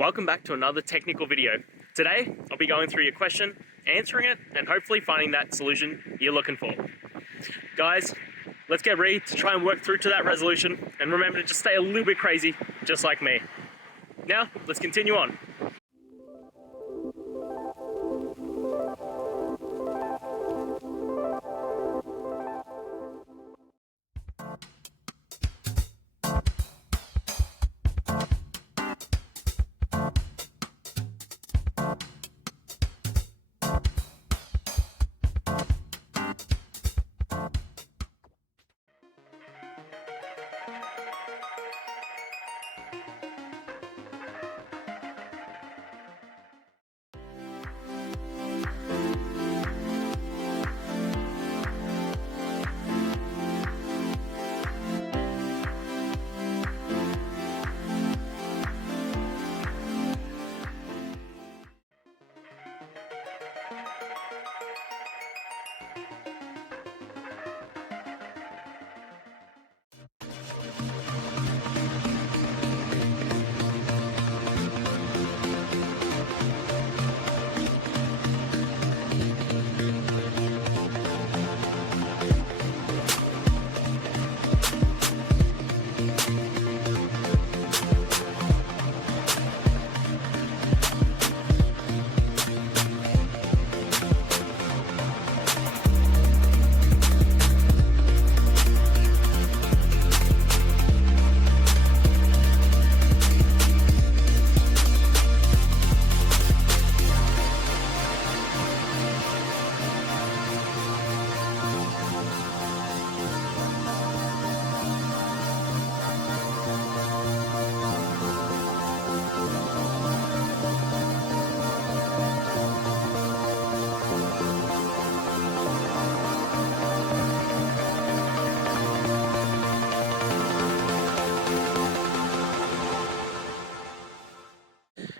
Welcome back to another technical video. Today, I'll be going through your question, answering it, and hopefully finding that solution you're looking for. Guys, let's get ready to try and work through to that resolution, and remember to just stay a little bit crazy, just like me. Now, let's continue on.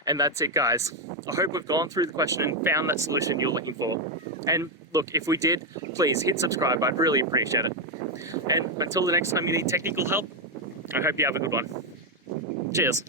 And that's it, guys. I hope we've gone through the question and found that solution you're looking for. And look, if we did, please hit subscribe. I'd really appreciate it. And until the next time you need technical help, I hope you have a good one. Cheers.